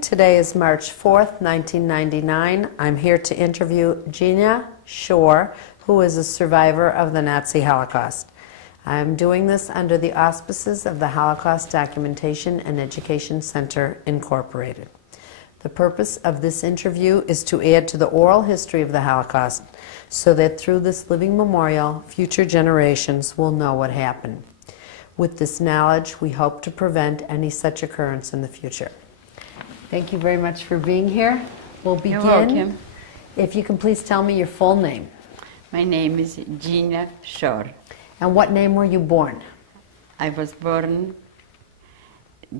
Today is March 4th, 1999. I'm here to interview Gina Shore, who is a survivor of the Nazi Holocaust. I'm doing this under the auspices of the Holocaust Documentation and Education Center, Incorporated. The purpose of this interview is to add to the oral history of the Holocaust so that through this living memorial, future generations will know what happened. With this knowledge, we hope to prevent any such occurrence in the future. Thank you very much for being here. We'll begin. You're welcome. If you can please tell me your full name. My name is Gina Shore. And what name were you born? I was born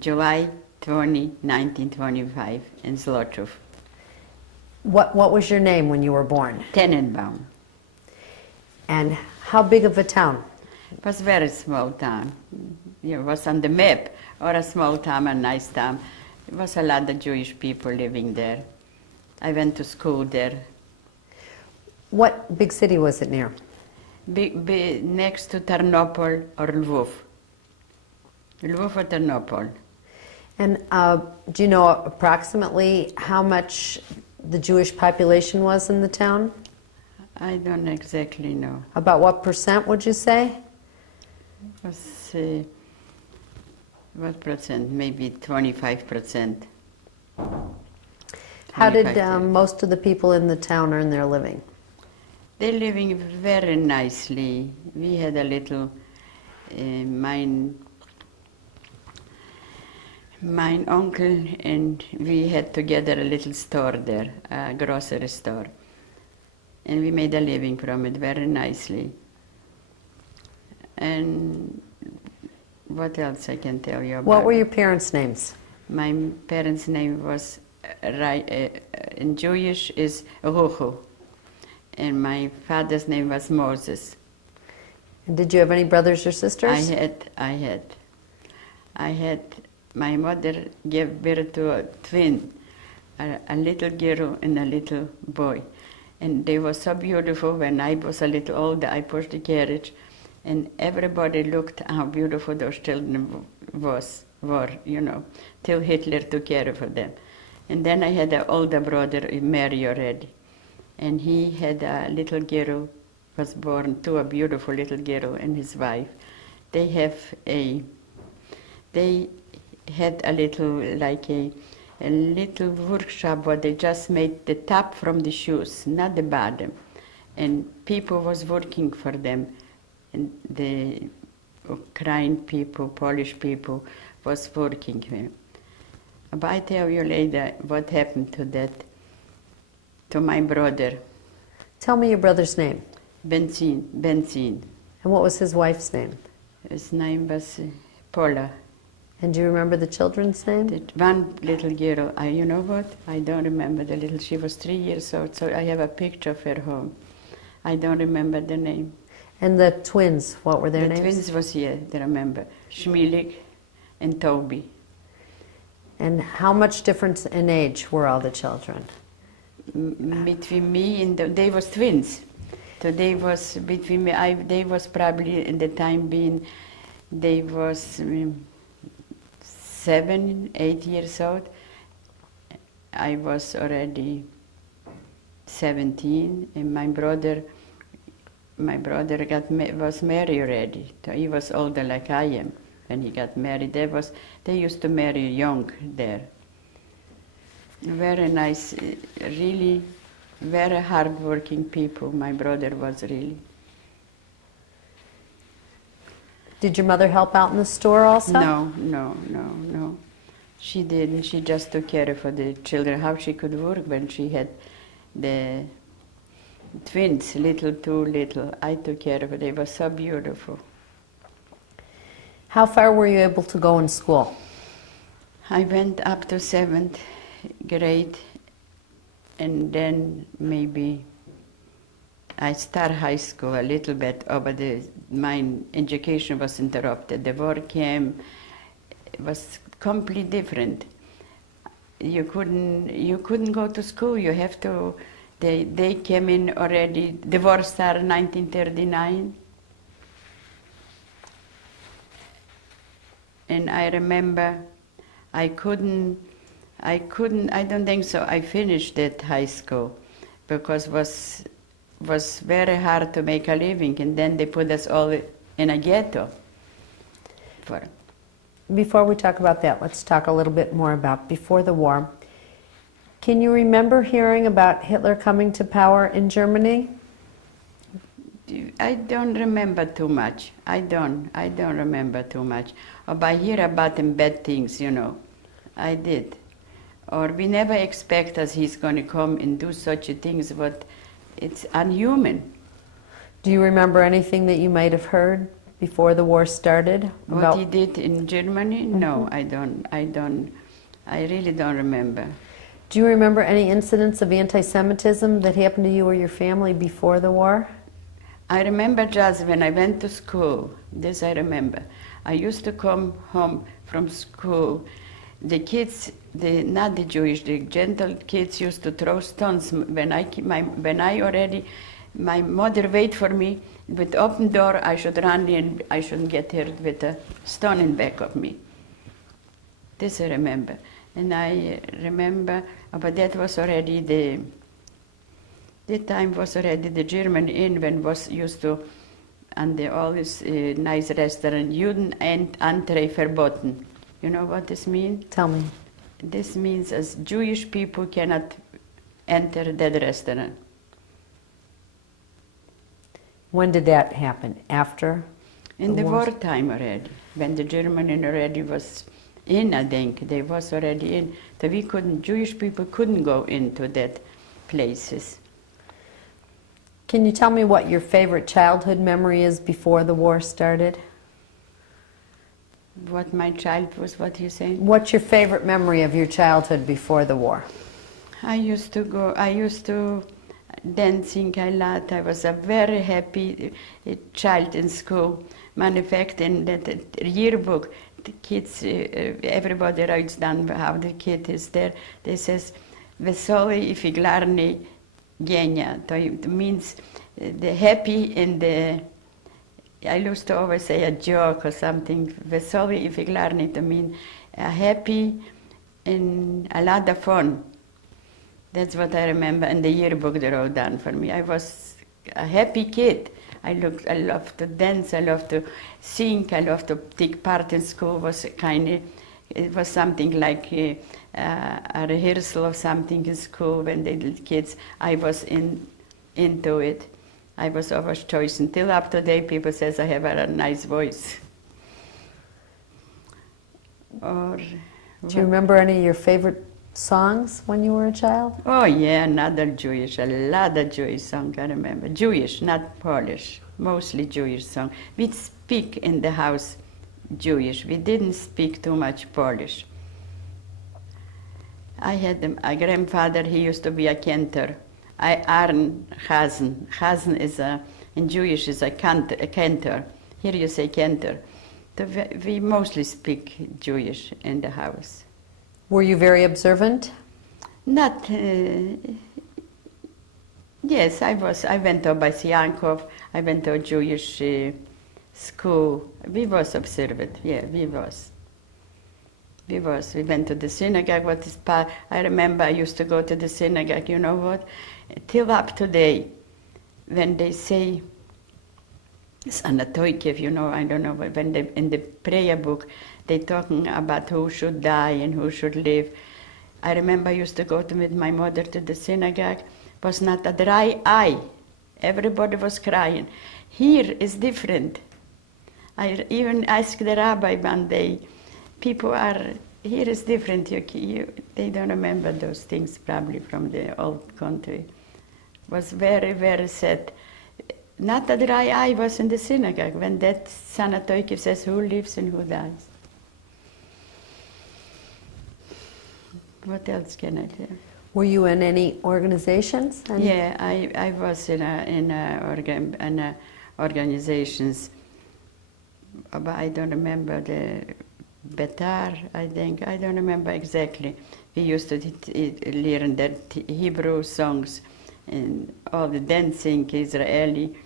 July 20, 1925 in Zlochów. What was your name when you were born? Tenenbaum. And how big of a town? It was a very small town. It was on the map, or a small town, a nice town. There was a lot of Jewish people living there. I went to school there. What big city was it near? Next to Tarnopol or Lvov. Lvov or Tarnopol. And do you know approximately how much the Jewish population was in the town? I don't exactly know. About what percent would you say? It was, what percent? Maybe 25%. How did most of the people in the town earn their living? They're living very nicely. We had a little, my uncle and we had together a little store there, a grocery store. And we made a living from it very nicely. And what else I can tell you about? What were your parents' names? My parents' name was, in Jewish is Ruchu. And my father's name was Moses. And did you have any brothers or sisters? I had, my mother gave birth to a twin, a little girl and a little boy. And they were so beautiful. When I was a little older, I pushed the carriage, and everybody looked how beautiful those children were, you know, till Hitler took care of them. And then I had an older brother, married already. And he had a little girl, was born to a beautiful little girl and his wife. They had a little, like a little workshop where they just made the top from the shoes, not the bottom. And people was working for them. And the Ukraine people, Polish people was working for them. But I tell you later what happened to that. To my brother. Tell me your brother's name. Benzin. And what was his wife's name? His name was Paula. And do you remember the children's name? That one little girl, you know what? I don't remember the little, she was 3 years old, so I have a picture of her home. I don't remember the name. And the twins, what were their names? The twins was here, I remember. Shmilik and Toby. And how much difference in age were all the children? Between me and they was twins. So they was between me. They was probably in the time being. They was 7, 8 years old. I was already 17, and my brother was married already. So he was older like I am when he got married. They used to marry young there. Very nice, really very hard-working people. My brother was really. Did your mother help out in the store also? No. She didn't. She just took care of the children, how she could work when she had the twins, too little. I took care of it. They were so beautiful. How far were you able to go in school? I went up to 7th grade, and then maybe I started high school a little bit, but my education was interrupted. The war came, it was completely different. You couldn't go to school. You have to. They came in already. The war started in 1939, and I remember I couldn't I couldn't, I don't think so. I finished that high school because was very hard to make a living, and then they put us all in a ghetto. Before we talk about that, let's talk a little bit more about before the war. Can you remember hearing about Hitler coming to power in Germany? I don't remember too much. I don't remember too much. But I hear about him bad things, you know. I did. Or we never expect us he's going to come and do such things, but it's unhuman. Do you remember anything that you might have heard before the war started? What he did in Germany? No, I really don't remember. Do you remember any incidents of anti-Semitism that happened to you or your family before the war? I remember just when I went to school, this I remember. I used to come home from school. The kids, not the Jewish, the Gentile kids used to throw stones. My mother waited for me with open door. I should run in. I shouldn't get hurt with a stone in back of me. This I remember, and I remember. But that was already that time was already the German in when was used to, and all this nice restaurant. Juden and Entree verboten. You know what this means? Tell me. This means as Jewish people cannot enter that restaurant. When did that happen? After? In the wartime already, when the German already was in, I think they was already in. So Jewish people couldn't go into that places. Can you tell me what your favorite childhood memory is before the war started? What my child was, what you saying? What's your favorite memory of your childhood before the war? I used to dancing a lot. I was a very happy child in school. Matter of fact, in that yearbook, the kids, everybody writes down how the kid is there. They says, "Veseli I figlarni genia." It means the happy and the. I used to always say a joke or something. Veseli I figlarni to mean happy and a lot of fun. That's what I remember in the yearbook they wrote down for me. I was a happy kid. I loved to dance, I loved to sing, I loved to take part in school. It was something like a rehearsal of something in school when they did kids. I was into it. I was always choice. Until up to date, people says I have a nice voice. Do you remember any of your favorite songs when you were a child? Oh yeah, another Jewish, a lot of Jewish songs I remember. Jewish, not Polish, mostly Jewish song. We speak in the house Jewish. We didn't speak too much Polish. I had a grandfather, he used to be a cantor. Arn Hazen. Hazen is in Jewish is a cantor. Here you say cantor. We mostly speak Jewish in the house. Were you very observant? Not, yes, I was. I went to Bais Yankov, I went to a Jewish school. We was observant, yeah, we was. We went to the synagogue, I remember I used to go to the synagogue, you know what? Till up today, when they say, it's Anatoikev, you know, I don't know, but when in the prayer book, they talking about who should die and who should live. I remember I used to go with my mother to the synagogue. Was not a dry eye. Everybody was crying. Here is different. I even asked the rabbi one day, here is different. They don't remember those things probably from the old country. Was very, very sad. Not a dry eye was in the synagogue when that Sanatoikev says who lives and who dies. What else can I tell? Were you in any organizations? Yeah, I was in organizations, but I don't remember the Betar, I think. I don't remember exactly. We used to learn the Hebrew songs and all the dancing, Israeli.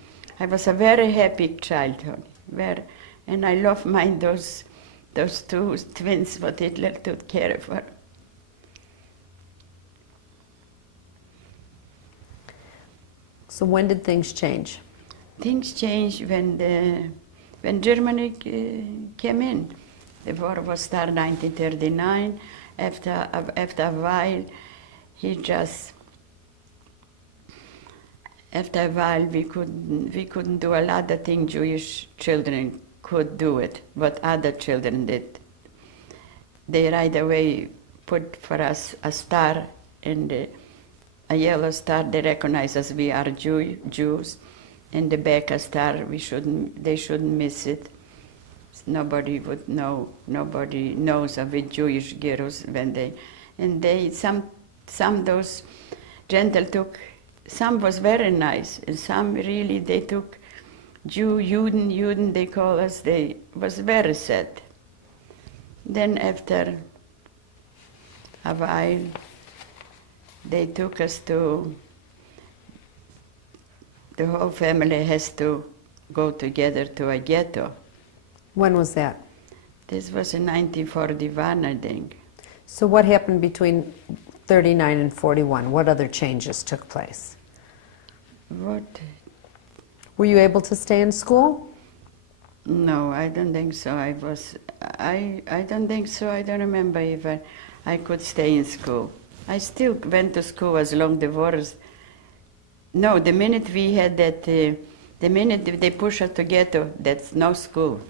I was a very happy childhood, and I love those two twins what Hitler took care of. So when did things change? Things changed when Germany came in. The war was started 1939. After a while, after a while, we couldn't do a lot of things Jewish children could do it, but other children did. They right away put for us a star, and a yellow star. They recognize us. We are Jews. In the back a star. They shouldn't miss it. Nobody would know. Nobody knows of it. Jewish girls some those gentle took. Some was very nice, and some really they took Juden, they call us, they was very sad. Then after a while, they took us to, the whole family has to go together to a ghetto. When was that? This was in 1941, I think. So what happened between 39 and 41? What other changes took place? What? Were you able to stay in school? No, I don't think so. I don't think so. I don't remember if I could stay in school. I still went to school as long the war was. No, the minute we had that, the minute they pushed us to ghetto, that's no school.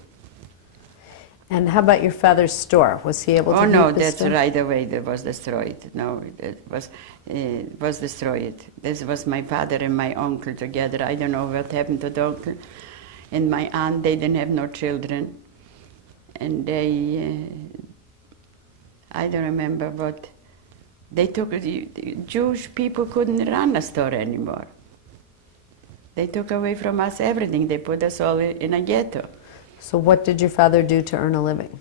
And how about your father's store? Was he able to Oh no, keep his that's store? right away. That was destroyed. No, it was destroyed. This was my father and my uncle together. I don't know what happened to the uncle and my aunt. They didn't have no children, and they. I don't remember what they took. Jewish people couldn't run a store anymore. They took away from us everything. They put us all in a ghetto. So what did your father do to earn a living?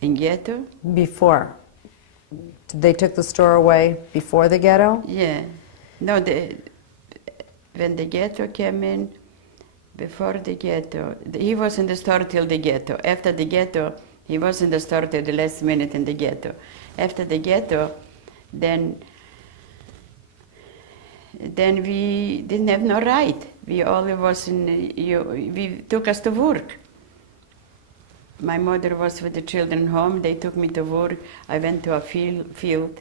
In ghetto? Before? They took the store away before the ghetto? Yeah. No, when the ghetto came in, before the ghetto, he was in the store till the ghetto. After the ghetto, he was in the store till the last minute in the ghetto. After the ghetto, then we didn't have no right. We only was we took us to work. My mother was with the children home. They took me to work. I went to a field,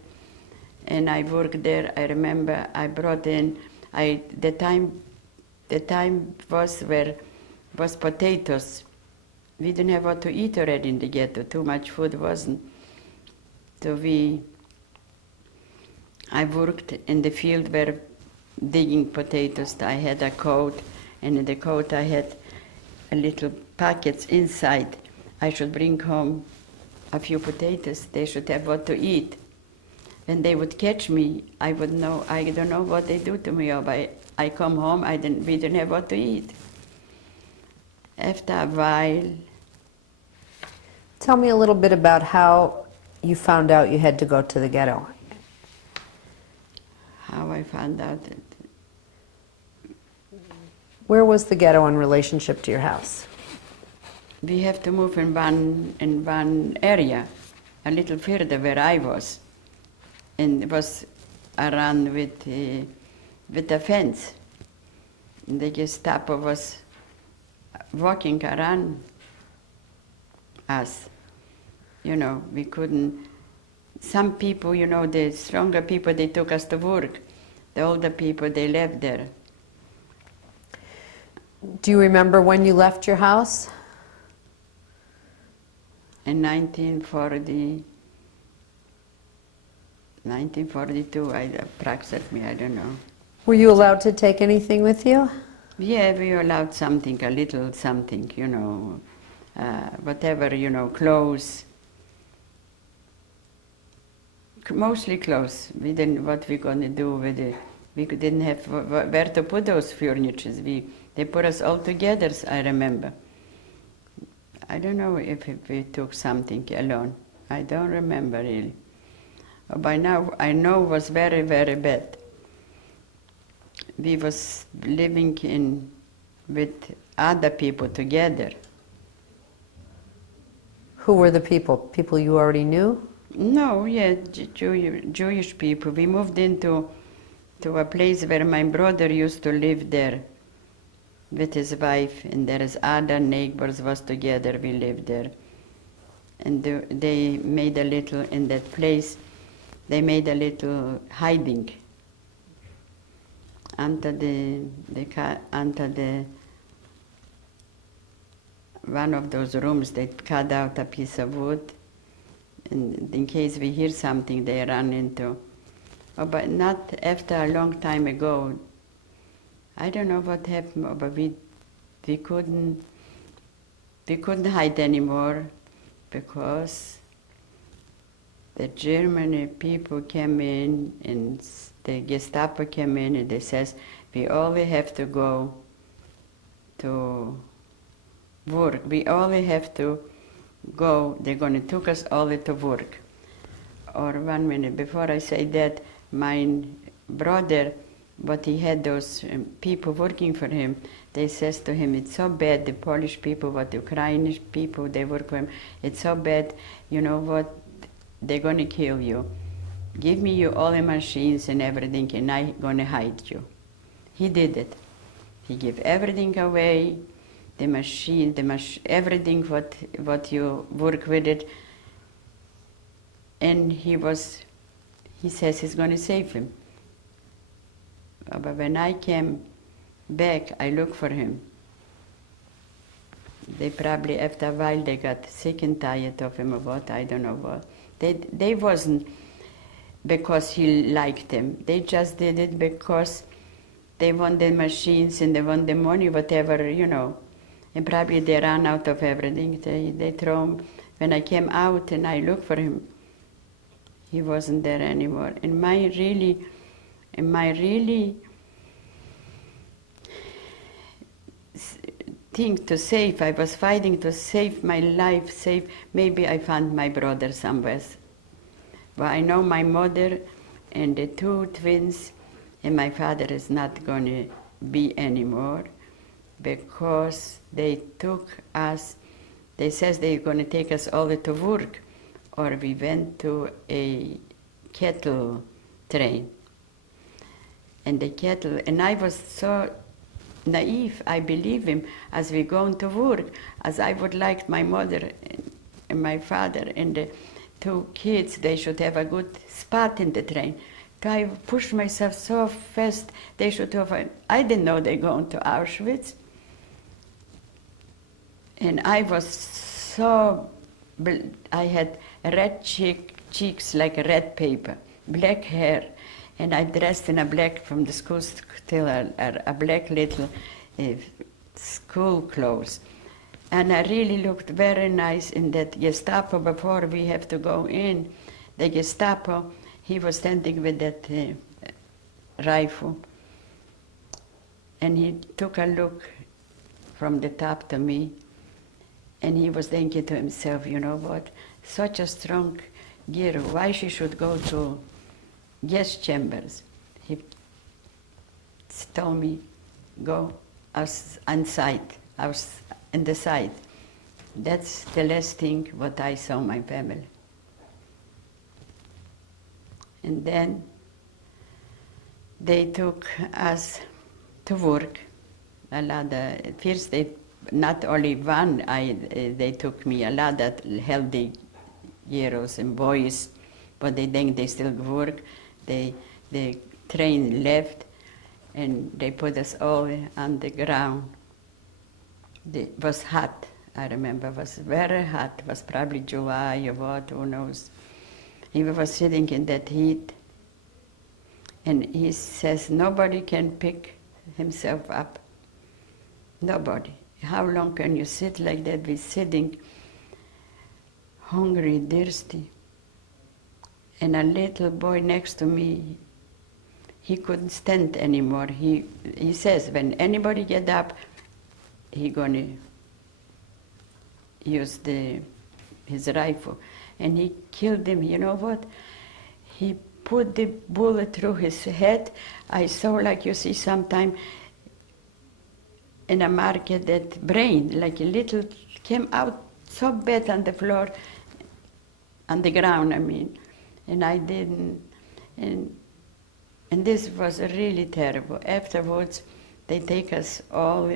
and I worked there. I remember I brought in. The time was potatoes. We didn't have what to eat already in the ghetto. Too much food wasn't. So I worked in the field where digging potatoes. I had a coat, and in the coat I had a little packets inside. I should bring home a few potatoes. They should have what to eat. When they would catch me, I would know. I don't know what they do to me. I come home. We didn't have what to eat. After a while. Tell me a little bit about how you found out you had to go to the ghetto. How I found out that. Where was the ghetto in relationship to your house? We have to move in one area, a little further where I was, and it was around with a fence. And the Gestapo was walking around us. You know, we couldn't. Some people, you know, the stronger people, they took us to work. The older people, they left there. Do you remember when you left your house? In 1942, approximately, I don't know. Were you allowed to take anything with you? Yeah, we were allowed something, a little something, you know, whatever, you know, clothes. Mostly clothes. We didn't, what we gonna do with it? We didn't have where to put those furnitures. They put us all together, I remember. I don't know if we took something alone. I don't remember really. By now, I know it was very, very bad. We was living with other people together. Who were the people? People you already knew? No, yeah, Jewish people. We moved into to a place where my brother used to live there with his wife, and there is other neighbors was together, we lived there. And they made a little, in that place, they made a little hiding under the one of those rooms. They cut out a piece of wood, and in case we hear something, they run into. Oh, but not after a long time ago. I don't know what happened, but we couldn't hide anymore because the German people came in and the Gestapo came in and they says we only have to go to work. We only have to go. They're going to take us only to work. Or 1 minute before I say that, my brother, but he had those people working for him, they says to him, it's so bad, the Polish people, what the Ukrainian people, they work with him, it's so bad, you know what, they're going to kill you. Give me you all the machines and everything, and I'm going to hide you. He did it. He gave everything away, the machine, everything what you work with it, and he says he's going to save him. But when I came back, I looked for him. They probably, after a while, they got sick and tired of him or what, I don't know what. They wasn't because he liked them. They just did it because they want the machines and they want the money, whatever, you know. And probably they ran out of everything. They throw him. When I came out and I looked for him, he wasn't there anymore. And my really thing to save, I was fighting to save my life, maybe I found my brother somewhere. But I know my mother and the 2 twins and my father is not going to be anymore because they took us, they says they're going to take us all to work, or we went to a cattle train. And the cattle, and I was so naive, I believe him, as we going to work, as I would like my mother and my father and the 2 kids, they should have a good spot in the train. I pushed myself so fast, they should have, I didn't know they're going to Auschwitz. And I was so, I had red cheeks like red paper, black hair, and I dressed in a black, from the school till a black little school clothes. And I really looked very nice in that Gestapo. Before we have to go in, the Gestapo, he was standing with that rifle. And he took a look from the top to me, and he was thinking to himself, you know what, such a strong girl, why she should go to gas chambers? He told me, go inside, in the side. That's the last thing what I saw my family. And then they took us to work. A lot of, first they, not only one, they took me, a lot of healthy girls and boys, but they think they still work. The train left, and they put us all on the ground. It was hot, I remember, it was very hot. It was probably July or what, who knows. He was sitting in that heat, and he says, nobody can pick himself up. Nobody. How long can you sit like that? We're sitting hungry, thirsty. And a little boy next to me, he couldn't stand anymore. He says, when anybody get up, he gonna use his rifle. And he killed him, you know what? He put the bullet through his head. I saw, like you see sometime in a market, that brain, like a little, came out so bad on the floor, on the ground, I mean. And I didn't, and And this was really terrible. Afterwards, they take us all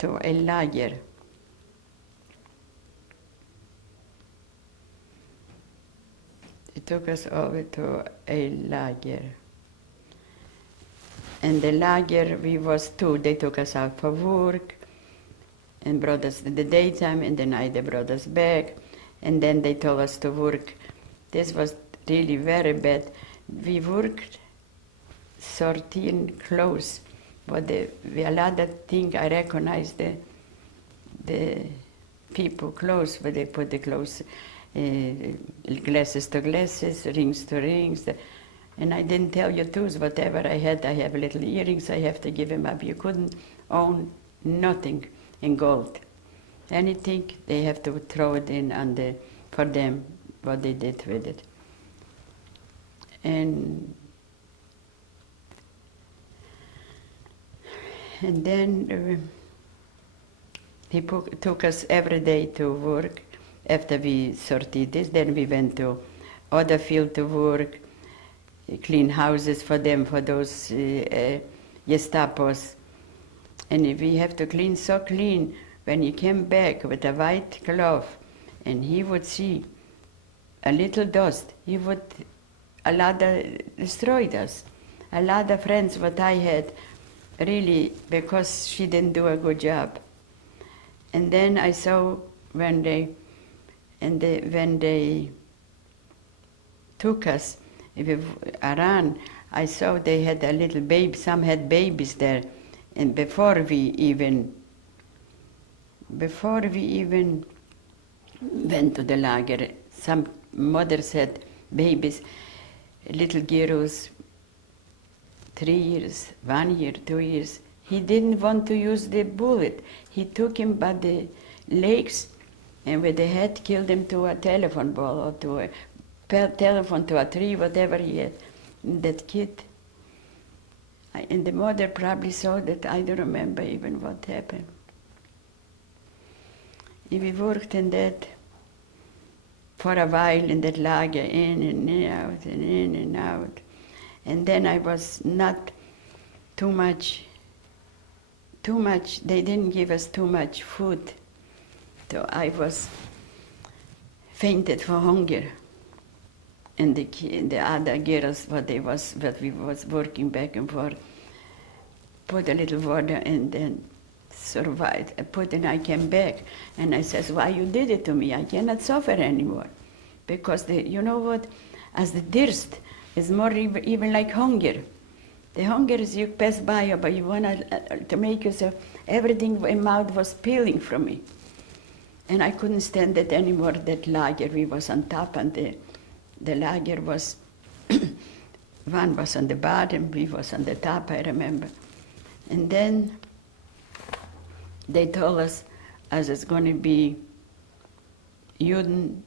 to a lager. They took us over to a lager. And the lager, we was two. They took us out for work and brought us in the daytime, and the night they brought us back. And then they told us to work. This was really very bad. We worked sorting clothes, but a lot of things I recognized the people clothes, where they put the clothes, glasses to glasses, rings to rings. And I didn't tell you too, whatever I had, I have little earrings, I have to give them up. You couldn't own nothing in gold. Anything, they have to throw it in on for them, what they did with it. And then he took us every day to work after we sorted this. Then we went to other field to work, clean houses for them, for those Gestapos. And we have to clean so clean. When he came back with a white cloth and he would see a little dust, he would destroyed us. A lot of friends what I had, really, because she didn't do a good job. And then I saw when they took us around, I saw they had a little baby, some had babies there. And before we even went to the lager, some mothers had babies, little girls, 3 years, 1 year, 2 years. He didn't want to use the bullet. He took him by the legs and with the head killed him to a telephone pole or to a telephone to a tree, whatever he had. And that kid, and the mother probably saw that. I don't remember even what happened. We worked in that for a while in that lager, in and out, and in and out. And then I was not too much, they didn't give us too much food. So I was fainted for hunger. And the other girls, what we was working back and forth, put a little water and then survived. And I came back and I says, why you did it to me? I cannot suffer anymore. Because you know what, as the thirst is more even like hunger. The hunger is you pass by, but you want to make yourself, everything in mouth was peeling from me. And I couldn't stand it anymore, that lager. We was on top and the lager was, one was on the bottom, we was on the top, I remember. And then they told us, as it's going to be Judenrein,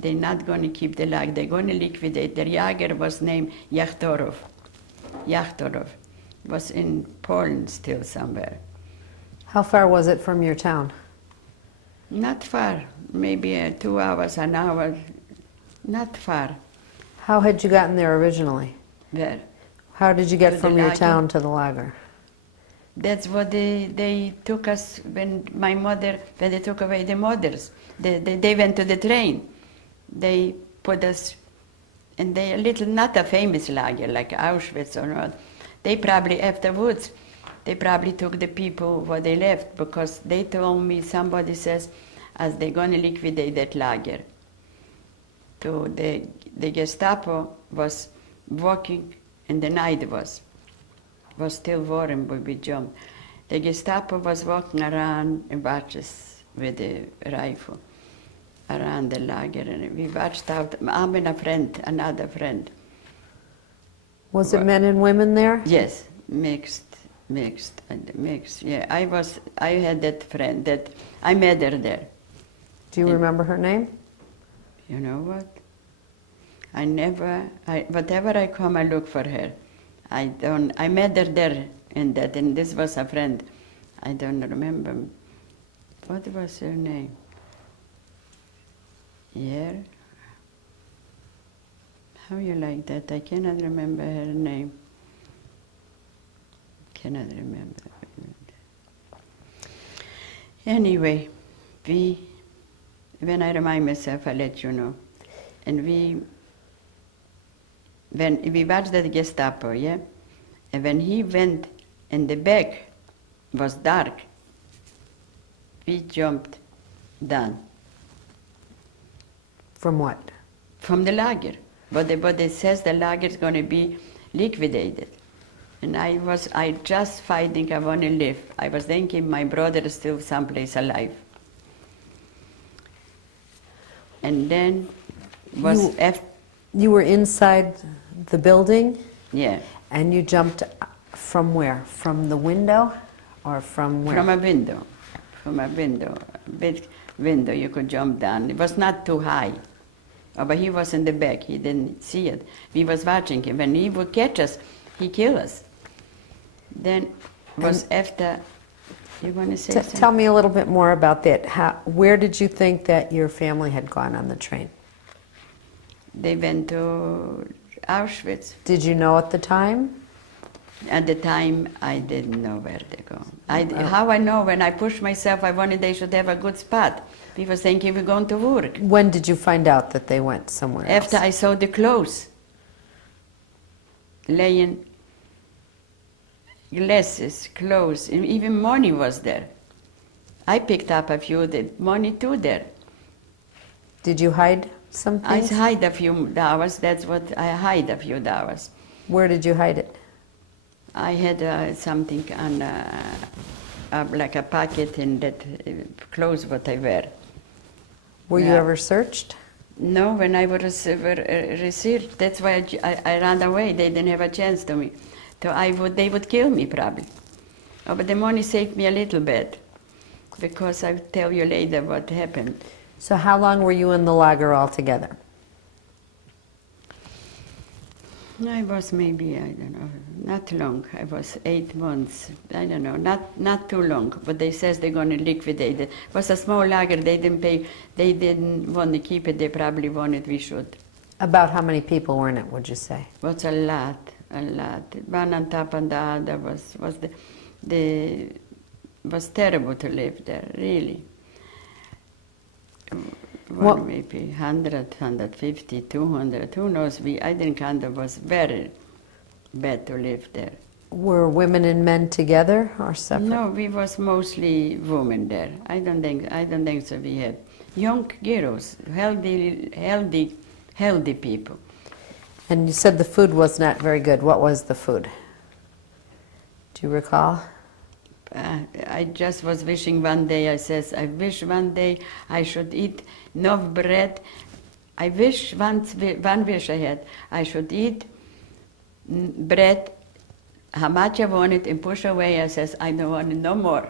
they're not going to keep the lager, they're going to liquidate. The Jager was named Yachtorov. Yachtorov was in Poland still somewhere. How far was it from your town? Not far, maybe 2 hours, an hour, not far. How had you gotten there originally? Where? How did you get To from the your lager? town to the lager? That's what they took us when they took away the mothers. They went to the train. They put us, and they a little, not a famous lager like Auschwitz or not. They probably afterwards, they probably took the people where they left, because they told me, somebody says, as they're going to liquidate that lager. So the Gestapo was walking, and the night was still warm when we jumped. The Gestapo was walking around and watched us with a rifle around the lager, and we watched out. I'm and a friend, another friend. Was it men and women there? Yes, mixed. Yeah, I had that friend that I met her there. Do you remember her name? You know what? Whatever I come, I look for her. I met her there, and this was a friend. I don't remember. What was her name? Yeah. how you like that? I cannot remember her name. Cannot remember. Anyway, when I remind myself, I'll let you know. And when we watched the Gestapo, yeah? And when he went in the back, was dark, we jumped down. From what? From the lager. But it says the lager is going to be liquidated. And I just fighting, I want to live. I was thinking my brother is still someplace alive. And then was You were inside the building? yeah. And you jumped from where? From the window or from where? From a window. From a window. A big window you could jump down. It was not too high. Oh, but he was in the back. He didn't see it. We was watching him. When he would catch us, he kill us. Then was after, you want to say something? Tell me a little bit more about that. Where did you think that your family had gone on the train? They went to Auschwitz. Did you know at the time? At the time, I didn't know where they go. How I know, when I pushed myself, I wanted they should have a good spot. We were thinking we're going to work. When did you find out that they went somewhere else? After I saw the clothes, laying glasses, clothes, and even money was there. I picked up a few, the money too there. Did you hide some things? I hide a few dollars, that's what I hide a few dollars. Where did you hide it? I had something on, like a pocket in that clothes what I wear. Were you Yeah. ever searched? No, when I was received, that's why I ran away. They didn't have a chance to me. So they would kill me probably. Oh, but the money saved me a little bit, because I'll tell you later what happened. So how long were you in the lager altogether? I was maybe, I don't know, not long. I was 8 months. I don't know, not too long. But they says they're going to liquidate it. It was a small lager. They didn't pay. They didn't want to keep it. They probably wanted we should. About how many people were in it, would you say? It was a lot. One on top of the other was terrible to live there, really. What- Maybe 100, 150, 200, who knows? I think it was very bad to live there. Were women and men together or separate? No, we was mostly women there. I don't think so. We had young girls, healthy people. And you said the food was not very good. What was the food? Do you recall? I just was wishing one day, I wish one day I should eat enough bread. I wish one wish I had. I should eat bread, how much I wanted, and push away. I says, I don't want it no more.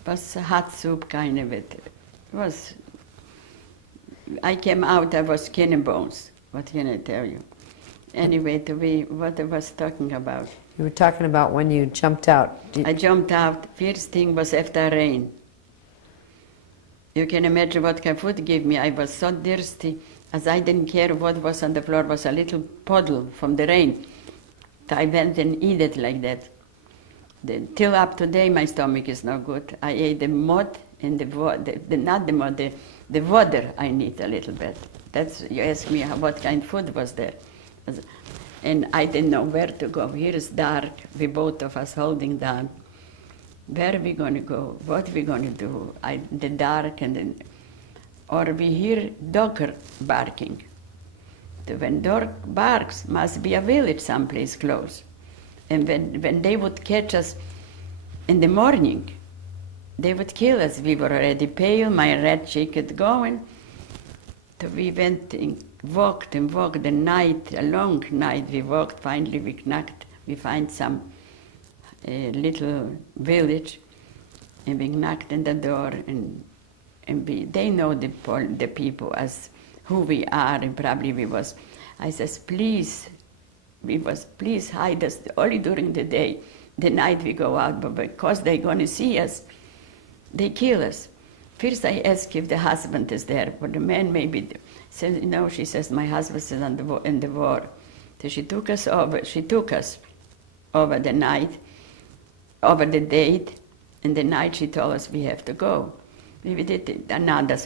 It was hot soup kind of it. I came out, I was skin and bones. What can I tell you? Anyway, what I was talking about. You were talking about when you jumped out. I jumped out. First thing was after rain. You can imagine what kind of food gave me. I was so thirsty, as I didn't care what was on the floor. Was a little puddle from the rain. So I went and eat it like that. Till up today, my stomach is not good. I ate the mud and not the mud, the water I need a little bit. You ask me what kind of food was there. And I didn't know where to go. Here is dark, we both of us holding down. Where are we going to go? What are we going to do? The dark, or we hear dog barking. When dog barks, must be a village someplace close. And when they would catch us in the morning, they would kill us. We were already pale, my red cheek had going. So we went and walked the night, a long night. We walked, finally we knocked, we find some little village, and we knocked on the door, and they know the people as who we are, and probably we was. I says, please hide us only during the day. The night we go out, but because they're going to see us, they kill us. First I asked if the husband is there, but the man maybe said, no, she says, my husband is in the war. So she took us over the night, over the date, and the night she told us we have to go. We did another,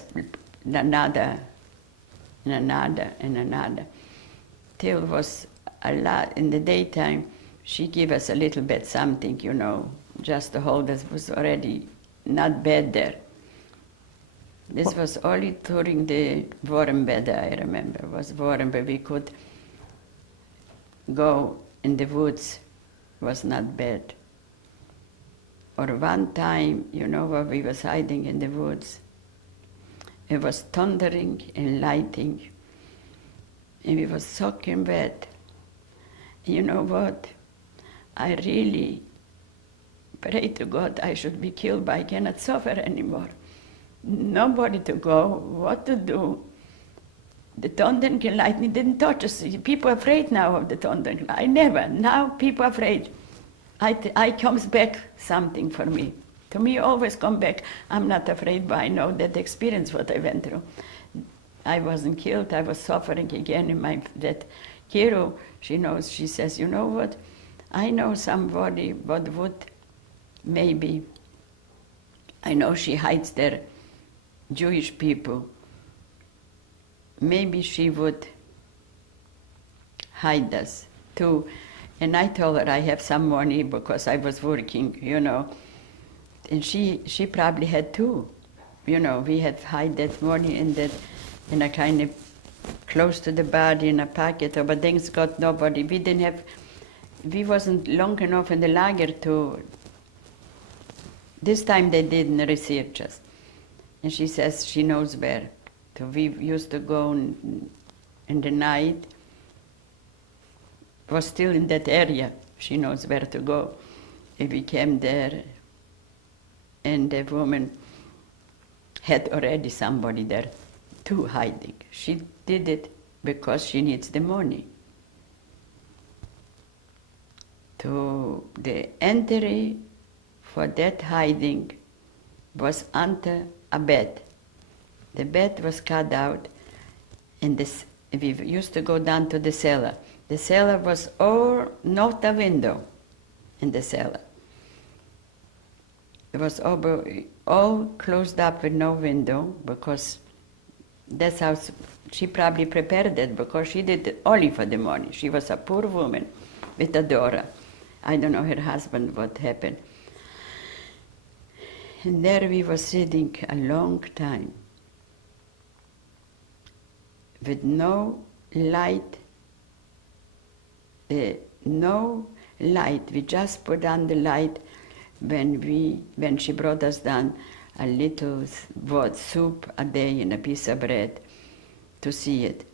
till it was a lot. In the daytime, she gave us a little bit something, you know, just to hold us. It was already not bad there. This was only during the warm weather, I remember. It was warm, but we could go in the woods. It was not bad. Or one time, you know, where we was hiding in the woods, it was thundering and lightning, and we was soaking wet. You know what? I really pray to God I should be killed, but I cannot suffer anymore. Nobody to go, what to do. The thunder and lightning didn't touch us. People are afraid now of the thunder. I never. Now people are afraid. I comes back something for me. To me, always come back. I'm not afraid, but I know that experience what I went through. I wasn't killed. I was suffering again in my that Kiro. She knows. She says, you know what? I know somebody what would maybe. I know she hides there. Jewish people, maybe she would hide us too. And I told her I have some money because I was working, you know. And she probably had too. You know, we had hide that money in a kind of close to the body in a pocket, but things got nobody. We wasn't long enough in the lager to, this time they didn't research us. And she says she knows where. So we used to go in the night. Was still in that area. She knows where to go. And we came there, and the woman had already somebody there too hiding. She did it because she needs the money. To the entry for that hiding was under a bed. The bed was cut out, and we used to go down to the cellar. The cellar was not a window in the cellar. It was all closed up with no window, because that's how she probably prepared it, because she did it only for the money. She was a poor woman with a daughter. I don't know her husband what happened. And there we were sitting a long time with no light, no light. We just put on the light when she brought us down a little soup a day and a piece of bread to see it.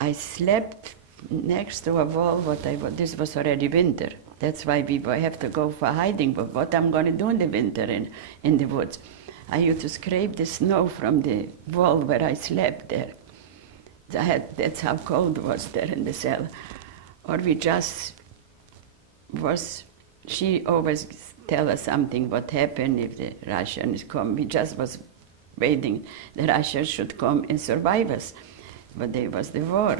I slept next to a wall. This was already winter. That's why we have to go for hiding. But what I'm going to do in the winter in the woods? I used to scrape the snow from the wall where I slept there. That's how cold it was there in the cell. Or she always tell us something what happened if the Russians come. We just was waiting the Russians should come and survive us. But there was the war.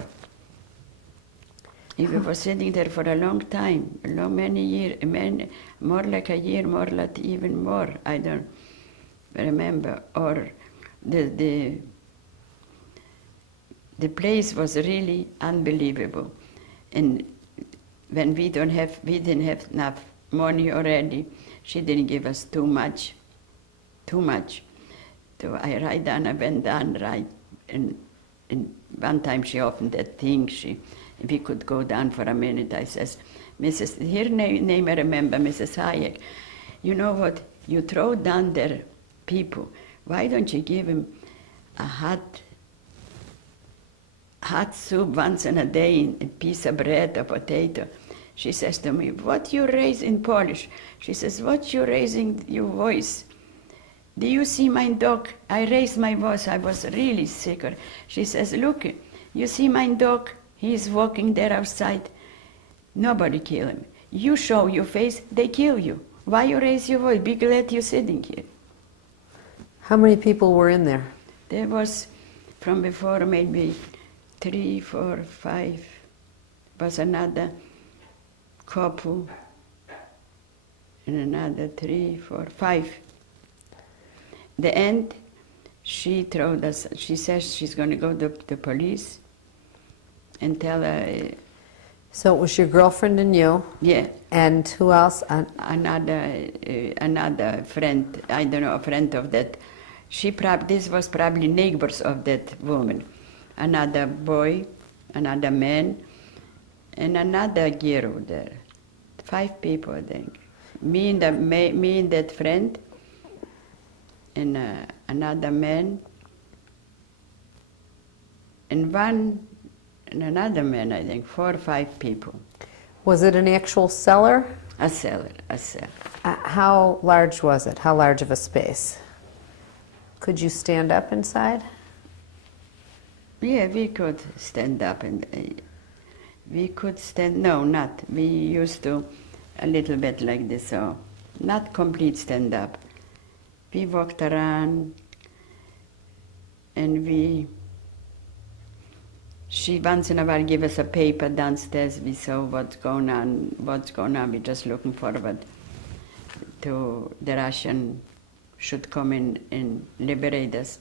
We were sitting there for a long time, many years, more like a year, more like even more, I don't remember. Or the place was really unbelievable. And when we didn't have enough money already, she didn't give us too much. So I write down, I went down, right, and one time she opened that thing, we could go down for a minute. I says, Mrs. Her name I remember, Mrs. Hayek. You know what? You throw down there people. Why don't you give them a hot soup once in a day, a piece of bread, a potato? She says to me, what you raise in Polish? She says, what you raising your voice? Do you see my dog? I raised my voice. I was really sick. She says, look, you see my dog? He's walking there outside. Nobody kill him. You show your face, they kill you. Why you raise your voice? Be glad you're sitting here. How many people were in there? There was, from before, maybe 3, 4, 5. Was another couple, and another 3, 4, 5. The end, she told us, she says she's going to go to the police and tell her, So it was your girlfriend and you, yeah, and who else? another friend, I don't know, a friend of that. This was probably neighbors of that woman. Another boy, another man, and another girl there. 5 people, I think. Me and that friend, and another man, and another man, I think. 4 or 5 people. Was it an actual cellar? A cellar. How large was it? How large of a space? Could you stand up inside? Yeah, we could stand up, and we could stand, no, not. We used to a little bit like this, so not complete stand up. We walked around, and she once in a while gave us a paper downstairs. We saw what's going on. We're just looking forward to the Russian should come in and liberate us.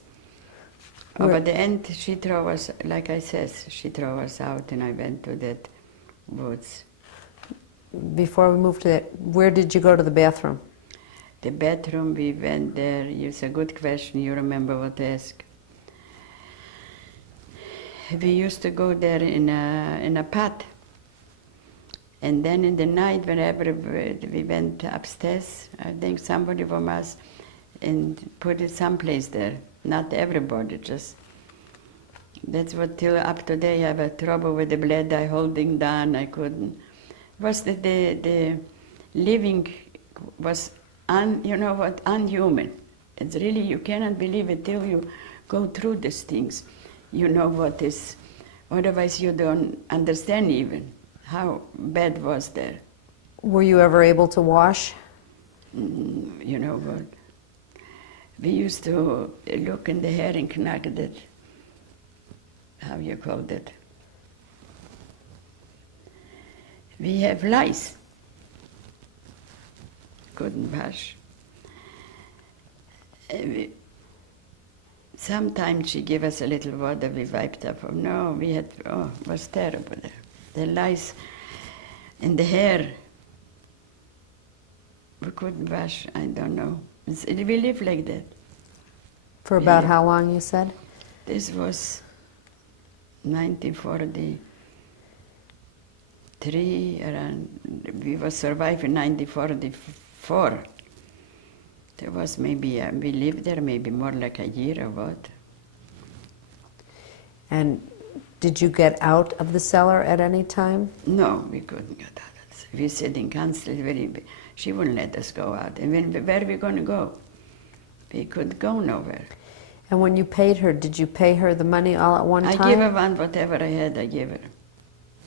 Oh, but the end, she threw us, like I said, she threw us out, and I went to that woods. Before we moved to that, where did you go to the bathroom? The bathroom, we went there. It's a good question. You remember what to ask. We used to go there in a pot. And then in the night, whenever we went upstairs, I think somebody from us and put it someplace there. Not everybody, just. That's what till up today I have trouble with the blood. I holding down. I couldn't. Was the living was unhuman. It's really, you cannot believe it till you go through these things. You know what is. Otherwise, you don't understand even how bad was there. Were you ever able to wash? You know what? We used to look in the hair and knock that, how you call that? We have lice. Couldn't wash. Sometimes she gave us a little water, we wiped up. No, we had, it was terrible there. The lice in the hair. We couldn't wash, I don't know. We lived like that. For about how long, you said? This was 1943, around, we were surviving 1944. There was maybe, we lived there maybe more like a year or what. And did you get out of the cellar at any time? No, we couldn't get out. We sitting constantly, she wouldn't let us go out. And where are we going to go? We could go nowhere. And when you paid her, did you pay her the money all at one time? I gave her whatever I had, I gave her.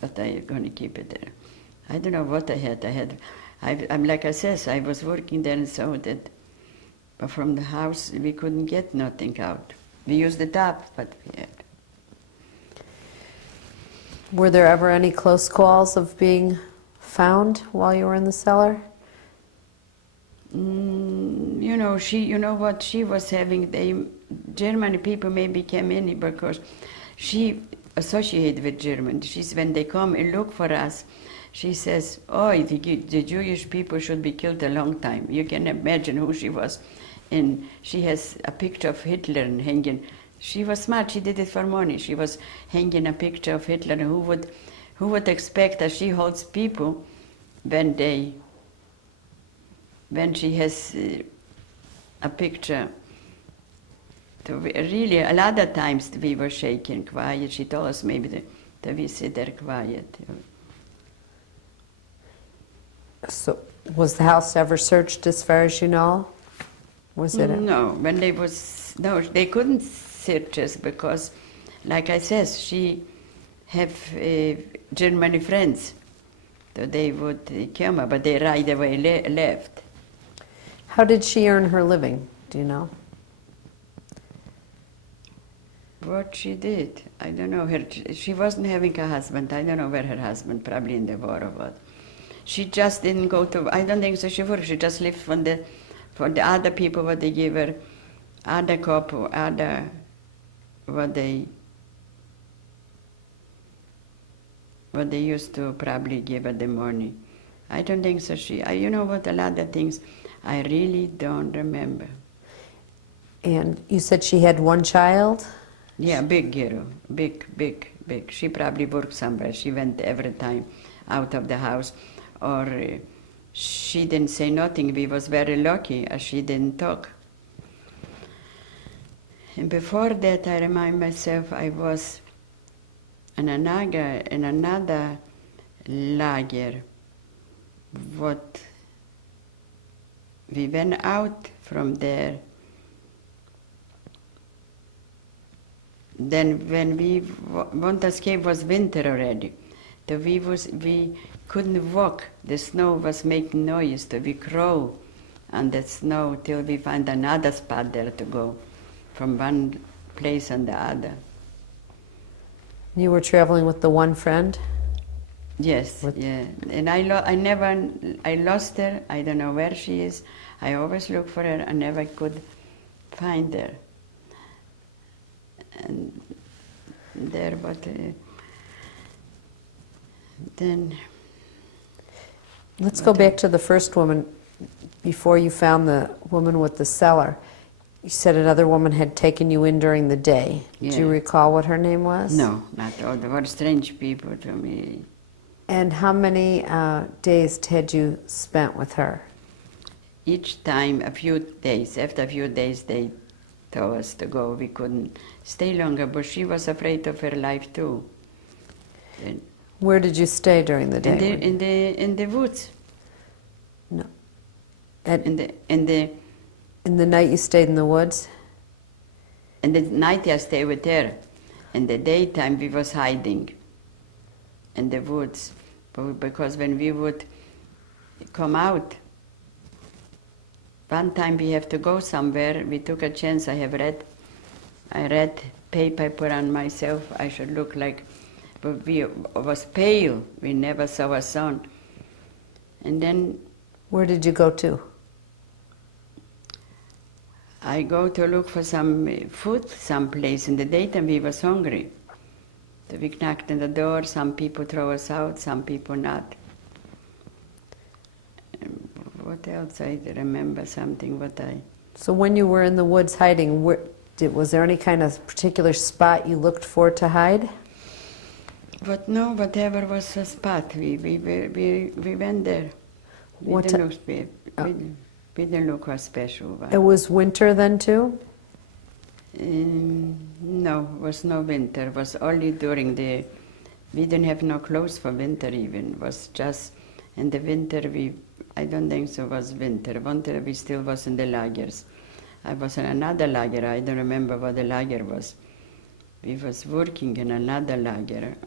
But I'm going to keep it there. I don't know what I had. I'm like I said, I was working there and so that, but from the house we couldn't get nothing out. We used the tap, but we had. Were there ever any close calls of being found while you were in the cellar? You know, what she was having, German people maybe came in because she associated with German. When they come and look for us, she says, the Jewish people should be killed a long time. You can imagine who she was. And she has a picture of Hitler and hanging. She was smart, she did it for money. She was hanging a picture of Hitler, and who would expect that she holds people when she has a picture. Really, a lot of times we were shaking quiet. She told us maybe that we sit there quiet. So, was the house ever searched as far as you know? Was it? No, they couldn't search us because, like I said, she have German friends. So they would come, but they right away left. How did she earn her living? Do you know? what she did. I don't know. She wasn't having a husband. I don't know where her husband, probably in the war or what. She just didn't go to, I don't think so she worked. She just lived for the other people, what they give her, other couple, other, what they used to probably give her the money. I don't think so. You know what, a lot of things I really don't remember. And you said she had one child? Yeah, big girl, big. She probably worked somewhere. She went every time out of the house. Or she didn't say nothing. We was very lucky as she didn't talk. And before that, I remind myself I was in another lager. What we went out from there. Then when we want to escape was winter already. So we couldn't walk. The snow was making noise. So we crawl on the snow till we find another spot there to go from one place and the other. You were traveling with the one friend? Yes, yeah. And I lost her. I don't know where she is. I always look for her. I never could find her. And there, but then... Let's go back to the first woman, before you found the woman with the cellar. You said another woman had taken you in during the day. Yeah. Do you recall what her name was? No, not all. They were strange people to me. And how many days had you spent with her? Each time, a few days. After a few days, they told us to go. We couldn't stay longer, but she was afraid of her life too. And Where did you stay during the day? in the woods. No. In the night you stayed in the woods? the night I stayed with her. In the daytime we was hiding in the woods, because when we would come out, one time we have to go somewhere. We took a chance. I read paper, put on myself. I should look like, but we was pale. We never saw a sun. And then Where did you go to? I go to look for some food someplace. In the daytime we was hungry. So we knocked on the door. Some people throw us out, some people not. What else? I remember something. So when you were in the woods hiding, was there any kind of particular spot you looked for to hide? But no, whatever was a spot, we went there. We didn't look for special. It was winter then too? No, it was no winter. It was only during we didn't have no clothes for winter even. It was just in the winter I don't think so it was winter. Winter we still was in the lagers. I was in another lager. I don't remember what the lager was. We was working in another lager.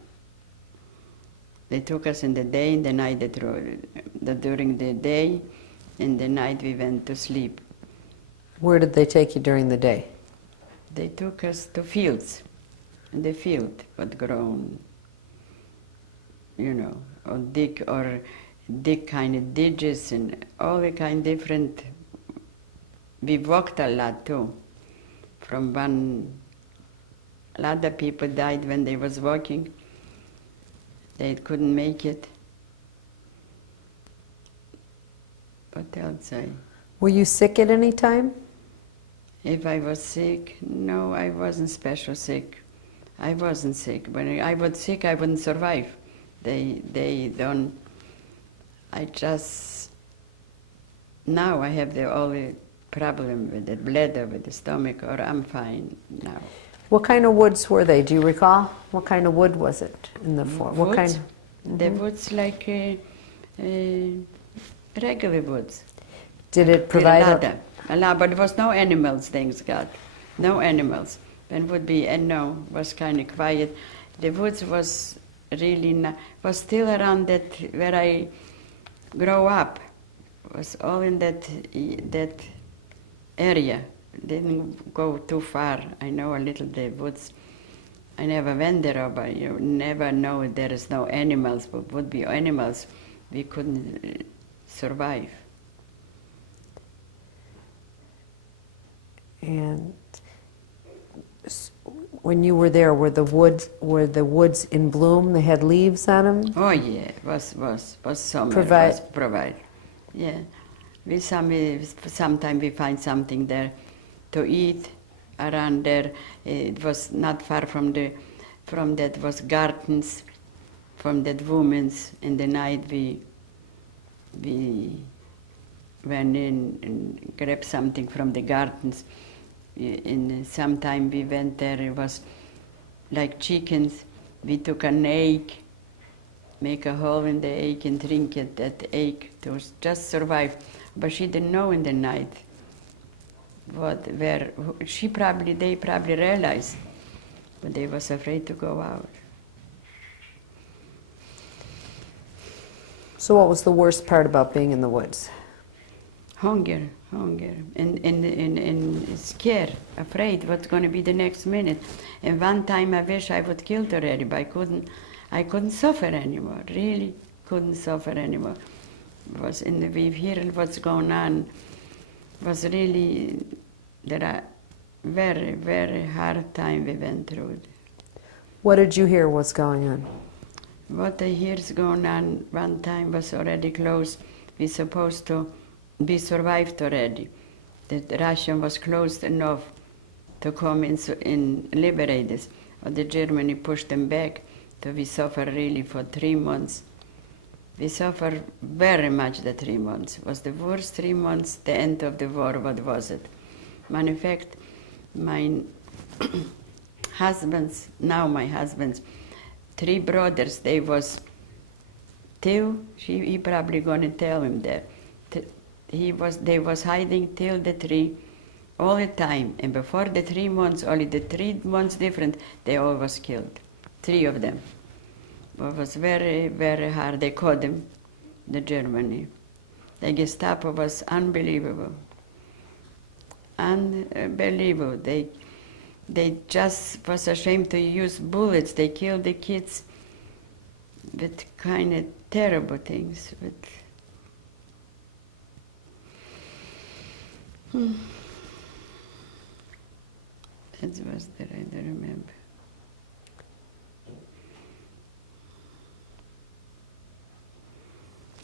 They took us in the day, in the night during the day, in the night we went to sleep. Where did they take you during the day? They took us to fields, in the field, but grown, or dig kind of ditches and all the kind of different. We walked a lot too. A lot of people died when they was walking. They couldn't make it. What else? Were you sick at any time? If I was sick, no, I wasn't special sick. I wasn't sick. When I was sick, I wouldn't survive. They don't. Now I have the only problem with the bladder, with the stomach, or I'm fine now. What kind of woods were they? Do you recall? What kind of wood was it in the forest? What kind? The woods like regular woods. Did it provide a lot, but there was no animals, thanks God. No animals. And was kind of quiet. The woods was really was still around that where I grew up. Was all in that area. Didn't go too far. I know a little the woods I never went there, but you never know there is no animals, but would be animals, we couldn't survive. And when you were there, were the woods in bloom? They had leaves on them? Oh yeah, was summer, Provide- was provide. Yeah, sometimes we find something there to eat around there. It was not far from that was gardens, from that women's. In the night we went in and grabbed something from the gardens. And sometime we went there, it was like chickens. We took an egg, make a hole in the egg and drink it, that egg, to just survive. But she didn't know in the night they probably realized, but they was afraid to go out. So what was the worst part about being in the woods? Hunger, and scared, afraid what's going to be the next minute. And one time I wish I would killed already, but I couldn't suffer anymore, really couldn't suffer anymore. We hear what's going on, was really, there are very, very hard time we went through. What did you hear was going on? What I hear is going on, one time was already closed. We supposed to be survived already. The Russian was close enough to come in liberate us. But the Germany pushed them back, so we suffered really for 3 months. We suffered very much the 3 months. It was the worst 3 months, the end of the war, what was it? Matter of fact, my husband's 3 brothers, they was till, he probably gonna tell him that. They was hiding till the 3 all the time, and before the 3 months, only the 3 months different, they all was killed, 3 of them. It was very, very hard. They caught them, the Germany. The Gestapo was unbelievable. Unbelievable. They just was ashamed to use bullets. They killed the kids with kind of terrible things. That was that I don't remember.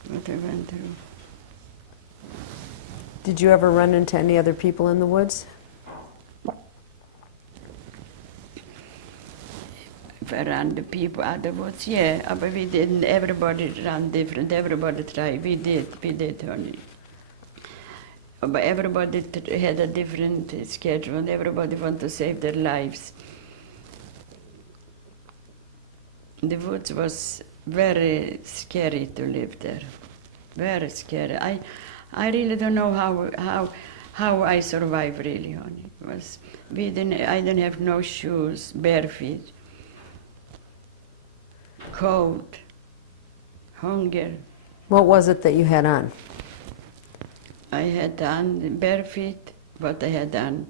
What I went through. Did you ever run into any other people in the woods? Around the people, other woods, yeah, but we didn't. Everybody ran different. Everybody tried. We did, honey. But everybody had a different schedule, and everybody wanted to save their lives. The woods was very scary to live there, very scary. I really don't know how I survived, really, honey. I didn't have no shoes, bare feet, cold, hunger. What was it that you had on? I had on bare feet, but I had on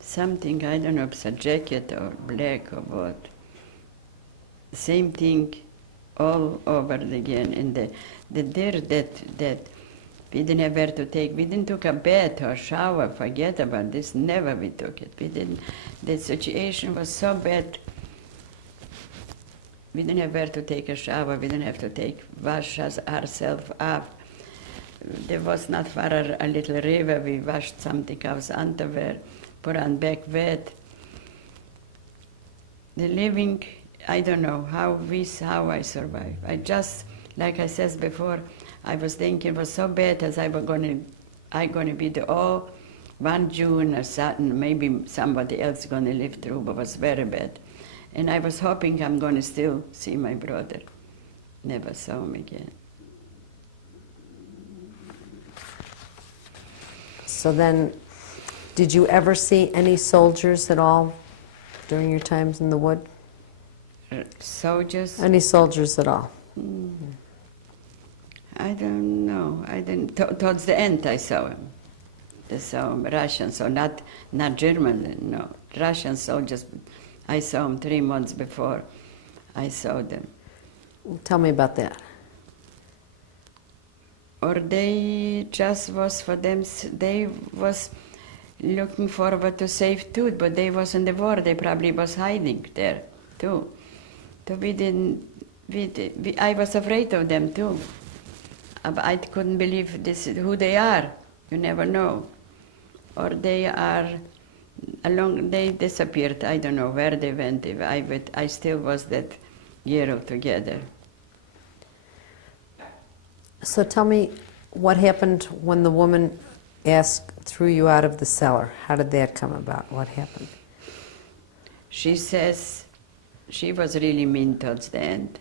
something, I don't know if it's a jacket or black or what. Same thing all over again. And the dirt that we didn't have where to take. We didn't took a bath or shower, forget about this, never we took it. We didn't, the situation was so bad. We didn't have where to take a shower, we didn't have to wash ourselves up. There was not far a little river, we washed something else underwear, put on back wet. The living, I don't know how I survived. I just, like I said before, I was thinking it was so bad as I gonna be the all 1 June or something, maybe somebody else gonna live through, but it was very bad. And I was hoping I'm gonna still see my brother. Never saw him again. So then, did you ever see any soldiers at all during your times in the wood? Soldiers? Any soldiers at all? I don't know. I didn't. Towards the end, I saw him. I saw him, Russians, so not German. No, Russian soldiers. I saw them 3 months before I saw them. Tell me about that. Or they just was for them, they was looking forward to safe food, but they was in the war, they probably was hiding there too. So we didn't, I was afraid of them too. But I couldn't believe this is who they are. You never know. Or they are they disappeared. I don't know where they went. I still was that year together. So tell me, what happened when the woman threw you out of the cellar? How did that come about? What happened? She says she was really mean towards the end.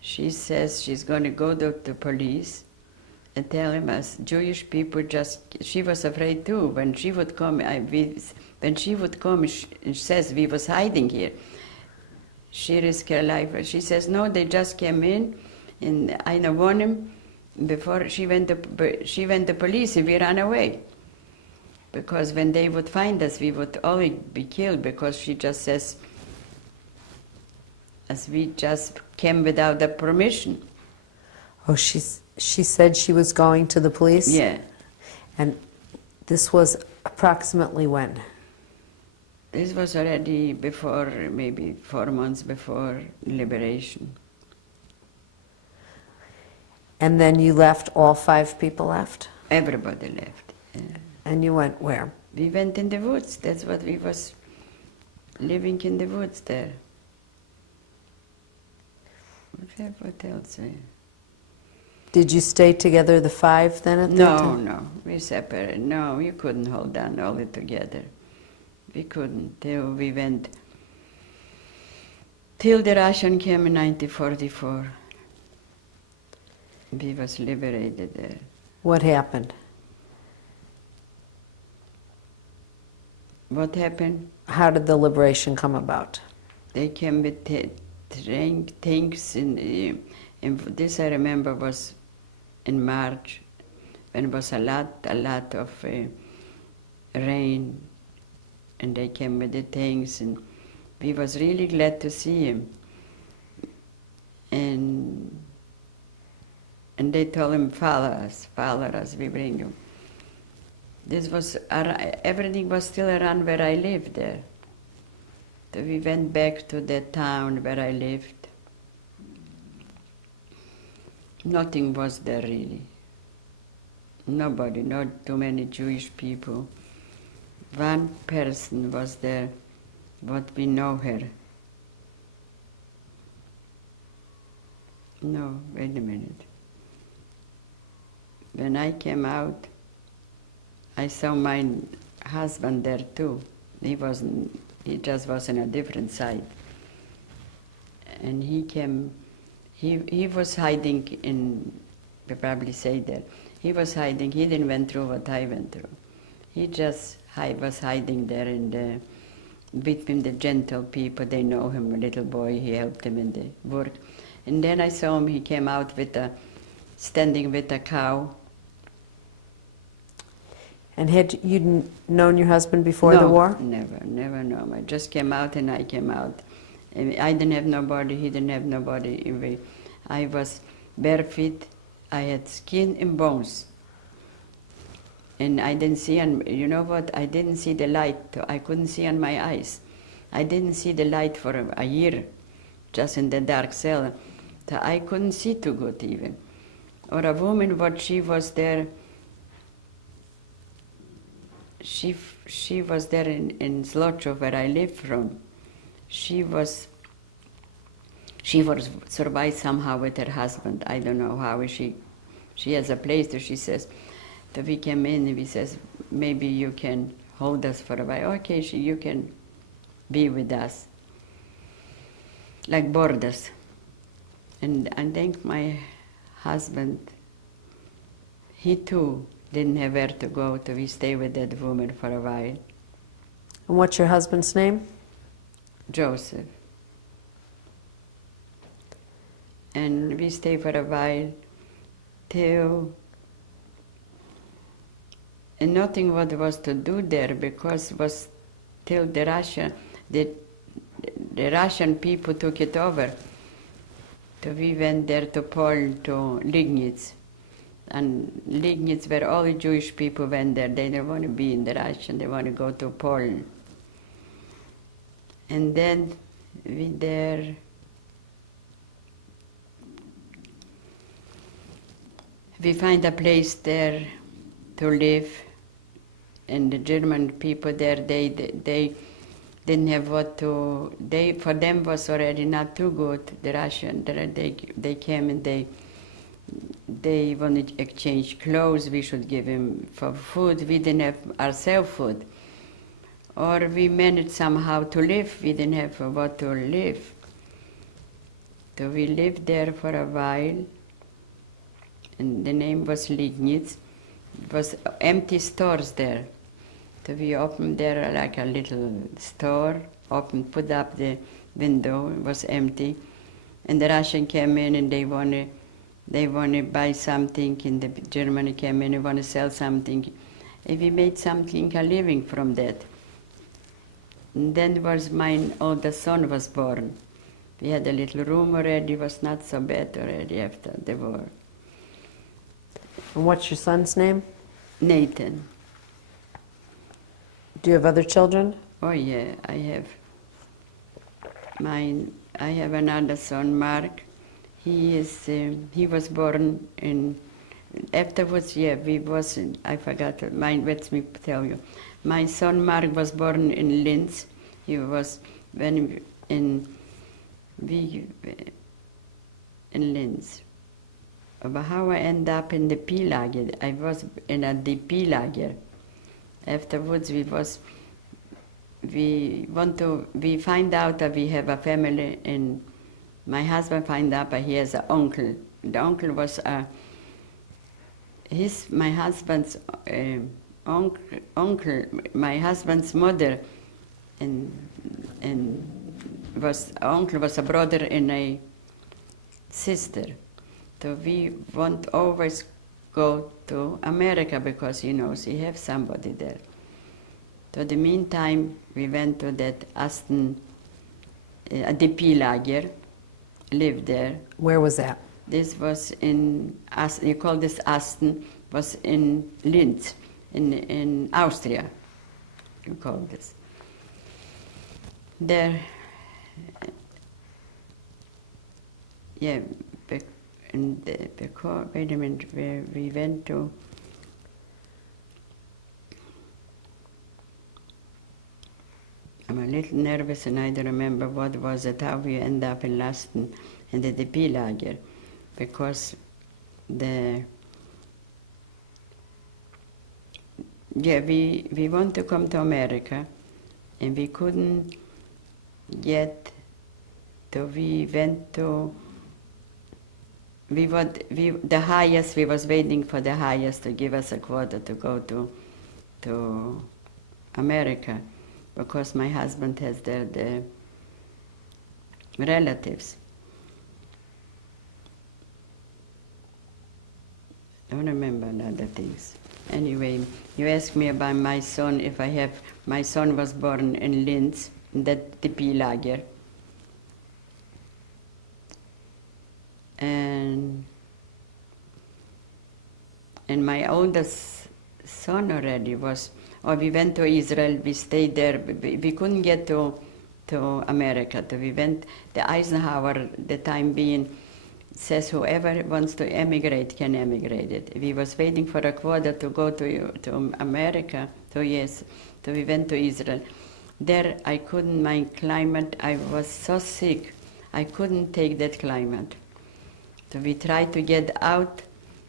She says she's going to go to the police and tell him as Jewish people just, she was afraid too. When she would come, she says we was hiding here. She risked her life. She says, no, they just came in, and I don't want him. Before she went to police, and we ran away. Because when they would find us, we would all be killed, because she just says, as we just came without the permission. Oh, she said she was going to the police? Yeah. And this was approximately when? This was already before, maybe 4 months before liberation. And then you left, all 5 people left? Everybody left. Yeah. And you went where? We went in the woods. That's what we was living in the woods there. What else? Did you stay together, the 5 then at that time? No, we separated. No, you couldn't hold on all it together. We couldn't till we went, till the Russian came in 1944. We was liberated there. What happened? What happened? How did the liberation come about? They came with tanks in this I remember was in March, when it was a lot of rain, and they came with the tanks, and we was really glad to see him. And they told him, follow us, we bring him. This was, everything was still around where I lived there. So we went back to the town where I lived. Nothing was there really. Nobody, not too many Jewish people. One person was there, but we know her. No, wait a minute. When I came out, I saw my husband there too. He just was on a different side. And he came, he was hiding in, we probably say that. He was hiding, he didn't went through what I went through. He just was hiding there between the gentle people. They know him, a little boy, he helped him in the work. And then I saw him, he came out standing with a cow. And had you known your husband before the war? Never known. I just came out and I came out. And I didn't have nobody, he didn't have nobody. I was barefoot, I had skin and bones. And I didn't see, you know what, I didn't see the light, I couldn't see on my eyes. I didn't see the light for a year, just in the dark cell. So I couldn't see too good even. Or a woman, what she was there, she was there in Zlochov, where I lived from. She was survived somehow with her husband. I don't know how. She has a place there. She says, so we came in and we says, maybe you can hold us for a while. Okay, you can be with us. Like boarders. And I think my husband, he too didn't have where to go, so we stayed with that woman for a while. And what's your husband's name? Joseph. And we stayed for a while and nothing what was to do there, because it was till the Russia, the the Russian people took it over. So we went there to Poland, to Liegnitz. And Liegnitz, where all the Jewish people went there, they don't want to be in the Russian, they want to go to Poland. And then we find a place there to live, and the German people there, they didn't have what to, for them was already not too good, the Russian, they came and they wanted to exchange clothes, we should give them for food, we didn't have ourselves food. Or we managed somehow to live, we didn't have what to live. So we lived there for a while, and the name was Liegnitz. It was empty stores there. So we opened there like a little store, put up the window, it was empty. And the Russian came in and they want to buy something, and the German came in and want to sell something. And we made something, a living from that. And then my oldest son was born. We had a little room already, it was not so bad already after the war. And what's your son's name? Nathan. Do you have other children? Oh yeah, I have another son, Mark. He was born in, afterwards, yeah, I forgot, let me tell you. My son Mark was born in Linz. He was in Linz. But how I end up in the P-Lager? I was in a DP lager. Afterwards, we find out that we have a family, and my husband find out that he has an uncle. The uncle was my husband's uncle, my husband's mother, and uncle was a brother and a sister. So we won't always go to America because he knows he has somebody there. So in the meantime, we went to that Aston, DP lager, lived there. Where was that? This was in, you call this Aston, was in Linz, in Austria, you call this. There, yeah, wait a minute, where we went to, I'm a little nervous and I don't remember what was it, how we end up in Lasten in the DP lager, because we want to come to America, and we couldn't get, so we went to, the highest, we was waiting for the highest to give us a quota to go to America, because my husband has there the relatives. I don't remember other things. Anyway, you asked me about my son, my son was born in Linz, in that DP lager. And my oldest son already was, we went to Israel, we stayed there, we couldn't get to America, so we went, the Eisenhower, the time being, says whoever wants to emigrate can emigrate it. We was waiting for a quota to go to America, so yes, so we went to Israel. There I couldn't, my climate, I was so sick, I couldn't take that climate. So we tried to get out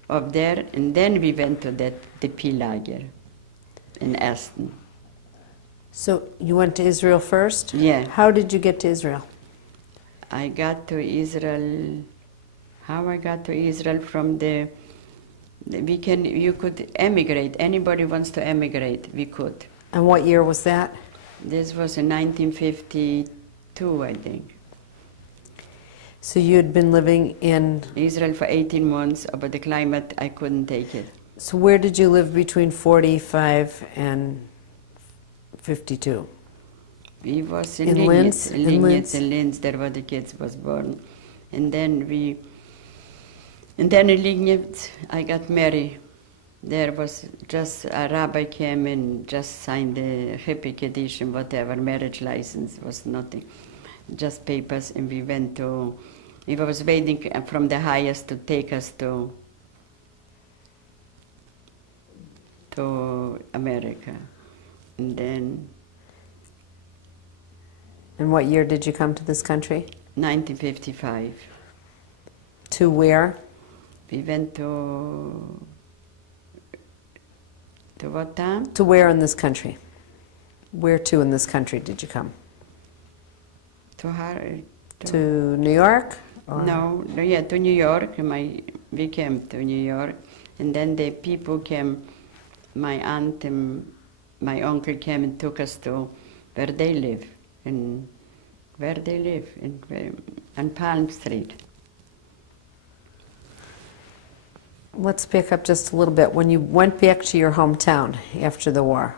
of there, and then we went to the DP lager in Aston. So you went to Israel first? Yeah. How did you get to Israel? I got to Israel, how I got to Israel from you could emigrate. Anybody wants to emigrate, we could. And what year was that? This was in 1952, I think. So you had been living in Israel for 18 months, but the climate, I couldn't take it. So where did you live between 45 and 52? We was In Linz? In in Linz? Linz, there where the kids was born. And then in Lignitz, I got married. There was just a rabbi came and just signed the Hippie edition, whatever, marriage license was nothing, just papers, and we went to, we was waiting from the highest to take us to America. And then And what year did you come to this country? 1955, To where? we went to what town? To where in this country? Where to in this country did you come? To New York? Or? No, yeah, to New York. We came to New York, and then the people came. My aunt and my uncle came and took us to where they live, on Palm Street. Let's back up just a little bit. When you went back to your hometown after the war,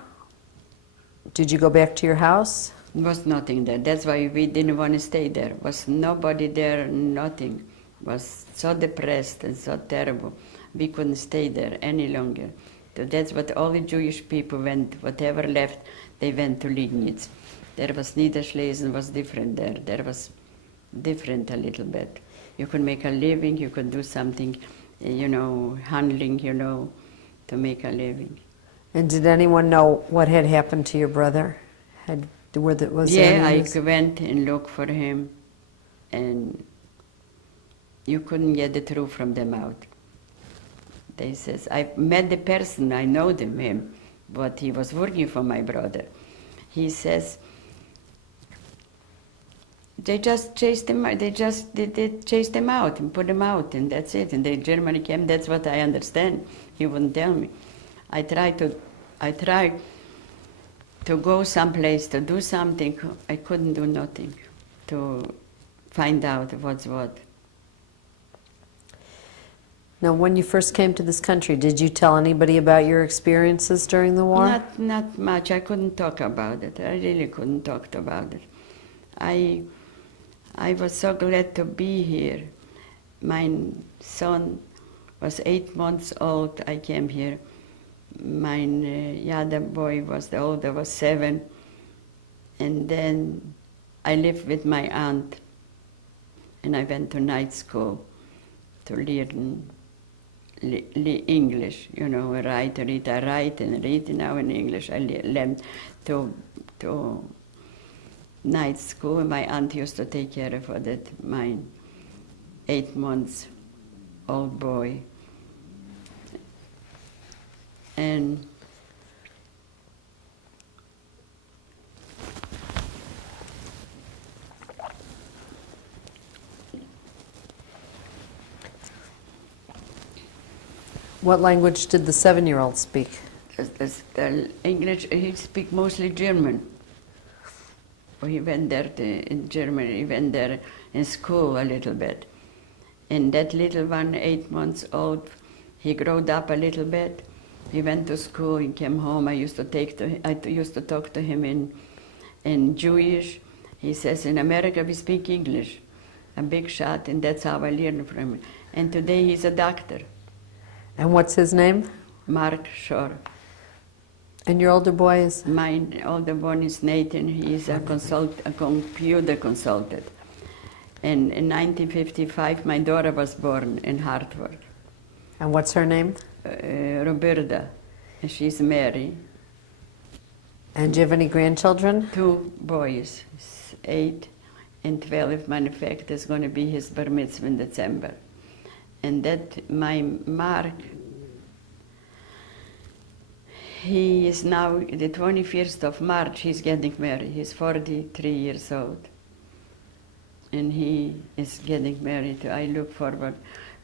did you go back to your house? There was nothing there. That's why we didn't want to stay there. Was nobody there, nothing. Was so depressed and so terrible. We couldn't stay there any longer. So that's what all the Jewish people went, whatever left, they went to Liegnitz. There was Niederschlesien was different there. There was different a little bit. You could make a living, you could do something, handling, to make a living. And did anyone know what had happened to your brother? Was there I news? went and looked for him, and you couldn't get the truth from them out. They says, I met the person, I know him, but he was working for my brother. He says, they just chased him out. They chased him out and put him out, and that's it. And the Germany came. That's what I understand. He wouldn't tell me. I tried to go someplace to do something. I couldn't do nothing to find out what's what. Now, when you first came to this country, did you tell anybody about your experiences during the war? Not much. I couldn't talk about it. I really couldn't talk about it. I was so glad to be here. My son was 8 months old. I came here. My other boy the older was 7. And then I lived with my aunt. And I went to night school to learn English, write, read. I write and read now in English. I learned to night school. My aunt used to take care of that, my 8 months old boy. And What language did the 7-year-old speak? the English, he speak mostly German. He went there in Germany, he went there in school a little bit. And that little one, 8 months old, he growed up a little bit. He went to school, he came home. I used to talk to him in Jewish. He says, in America we speak English. A big shot, and that's how I learned from him. And today he's a doctor. And what's his name? Mark Shore. And your older boy is? My older one is Nathan. He's a computer consultant. And in 1955, my daughter was born in Hartford. And what's her name? Roberta. And she's married. And do you have any grandchildren? 2 boys, 8 and 12. Matter of fact, there's going to be his bar mitzvah in December. And that, my Mark, he is now, the 21st of March, he's getting married. He's 43 years old. And he is getting married. I look forward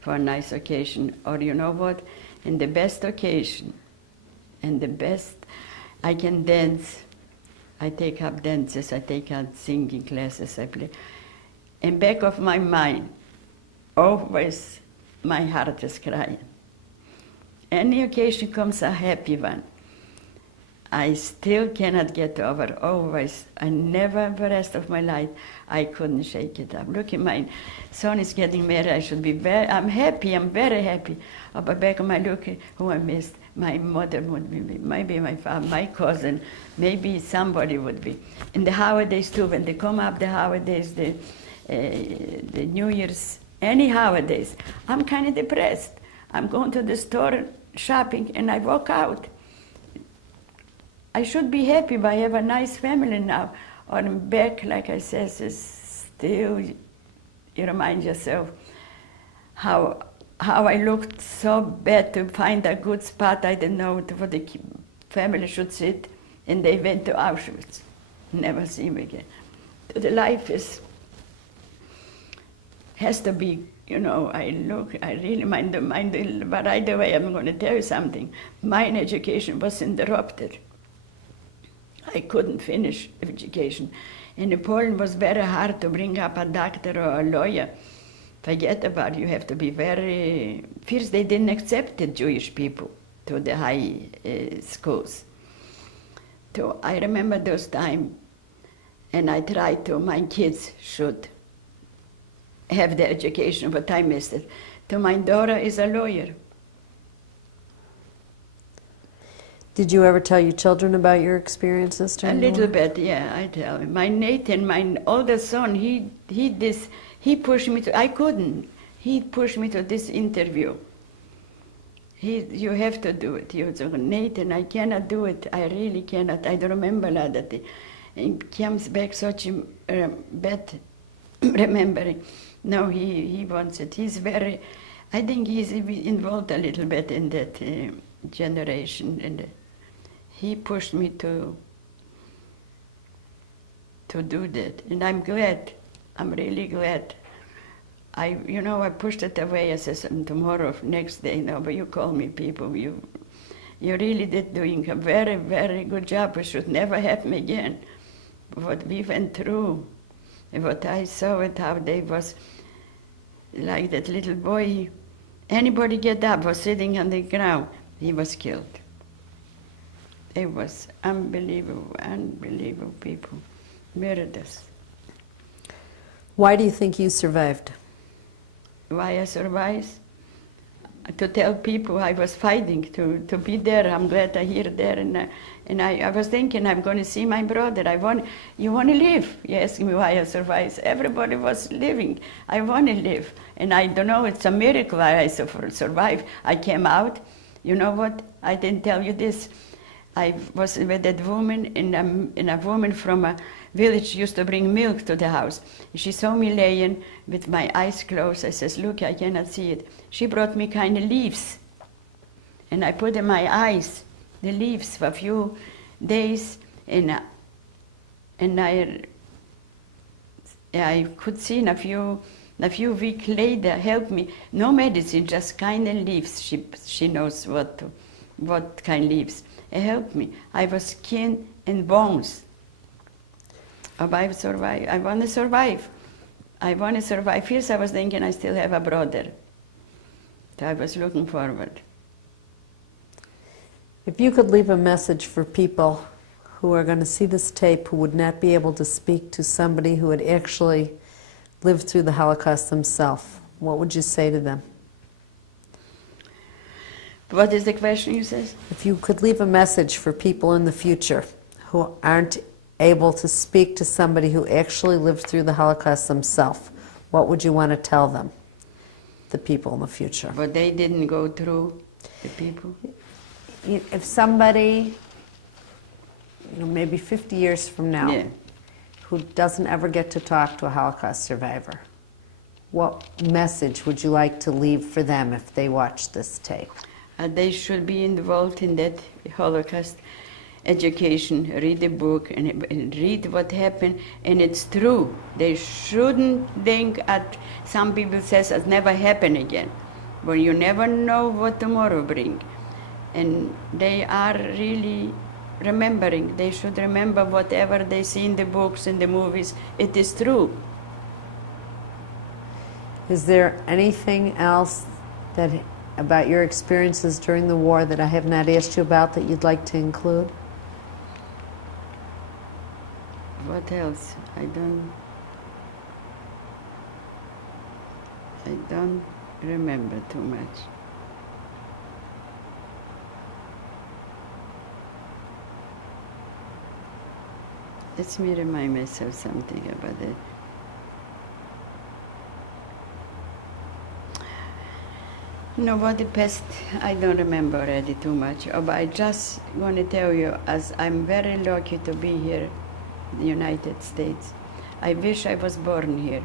for a nice occasion. Or you know what? In the best occasion, and the best, I can dance. I take up dances, I take up singing classes, I play. In back of my mind, always my heart is crying. Any occasion comes a happy one. I still cannot get over. Always, I never, the rest of my life, I couldn't shake it up. Look, my son is getting married. I should be very. I'm happy. I'm very happy. But back of my look, who I missed. My mother would be, maybe my father, my cousin, maybe somebody would be. And the holidays too. When they come up, the holidays, the New Year's, any holidays, I'm kind of depressed. I'm going to the store shopping, and I walk out. I should be happy, but I have a nice family now. On back, like I said, is still, you remind yourself how I looked so bad to find a good spot. I didn't know where the family should sit, and they went to Auschwitz. Never see me again. The life has to be, you know, I really mind, but either way, I'm going to tell you something. My education was interrupted. I couldn't finish education. And in Poland was very hard to bring up a doctor or a lawyer. Forget about it, you have to be very... First, they didn't accept the Jewish people to the high schools. So I remember those times, and I tried to, my kids should have the education, but I missed it. So my daughter is a lawyer. Did you ever tell your children about your experiences during the war? A little bit, yeah, I tell him. My Nathan, my oldest son, he pushed me to, I couldn't. He pushed me to this interview. You have to do it. He was like, Nathan, I cannot do it. I really cannot. I don't remember that. And comes back such a bad remembering. No, he wants it. He's very, I think he's involved a little bit in that generation. And he pushed me to do that. And I'm glad. I'm really glad. I pushed it away. I said, tomorrow, next day, no, but you call me people. You really did doing a very, very good job. It should never happen again. What we went through, and what I saw it, how they was, like that little boy, anybody get up, was sitting on the ground, he was killed. It was unbelievable, unbelievable people, murderers. Why do you think you survived? Why I survived? To tell people I was fighting to be there. I'm glad I hear there, and I was thinking I'm going to see my brother. You want to live? You ask me why I survived. Everybody was living. I want to live, and I don't know. It's a miracle I survived. I came out. You know what? I didn't tell you this. I was with that woman, and a woman from a village used to bring milk to the house. She saw me laying with my eyes closed. I says, look, I cannot see it. She brought me kind of leaves, and I put in my eyes the leaves for a few days, and I could see in a few weeks later, helped me. No medicine, just kind of leaves. She knows what kind of leaves. It helped me. I was skin and bones. I survive. I want to survive. I want to survive. First I was thinking I still have a brother. So I was looking forward. If you could leave a message for people who are going to see this tape who would not be able to speak to somebody who had actually lived through the Holocaust themselves, what would you say to them? What is the question you said? If you could leave a message for people in the future who aren't able to speak to somebody who actually lived through the Holocaust themselves, what would you want to tell them, the people in the future? But they didn't go through, the people? If somebody, maybe 50 years from now, Yeah. who doesn't ever get to talk to a Holocaust survivor, what message would you like to leave for them if they watch this tape? They should be involved in that Holocaust education, read the book, and read what happened, and it's true. They shouldn't think some people says it never happen again. But you never know what tomorrow brings. And they are really remembering. They should remember whatever they see in the books and the movies. It is true. Is there anything else about your experiences during the war that I have not asked you about that you'd like to include? what else? I don't remember too much. Let me remind myself something about it. No, what the past, I don't remember already too much. But I just want to tell you, as I'm very lucky to be here in the United States. I wish I was born here,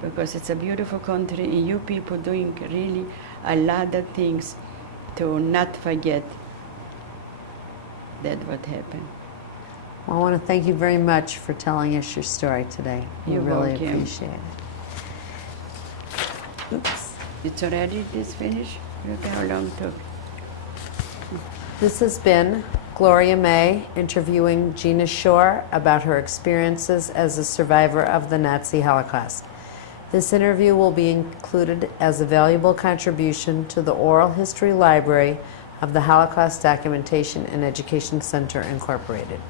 because it's a beautiful country, and you people doing really a lot of things to not forget that what happened. Well, I want to thank you very much for telling us your story today. We You're really welcome. appreciate it. Oops. It's already this finished? Look how long it took. This has been Gloria May interviewing Gina Shore about her experiences as a survivor of the Nazi Holocaust. This interview will be included as a valuable contribution to the Oral History Library of the Holocaust Documentation and Education Center, Incorporated.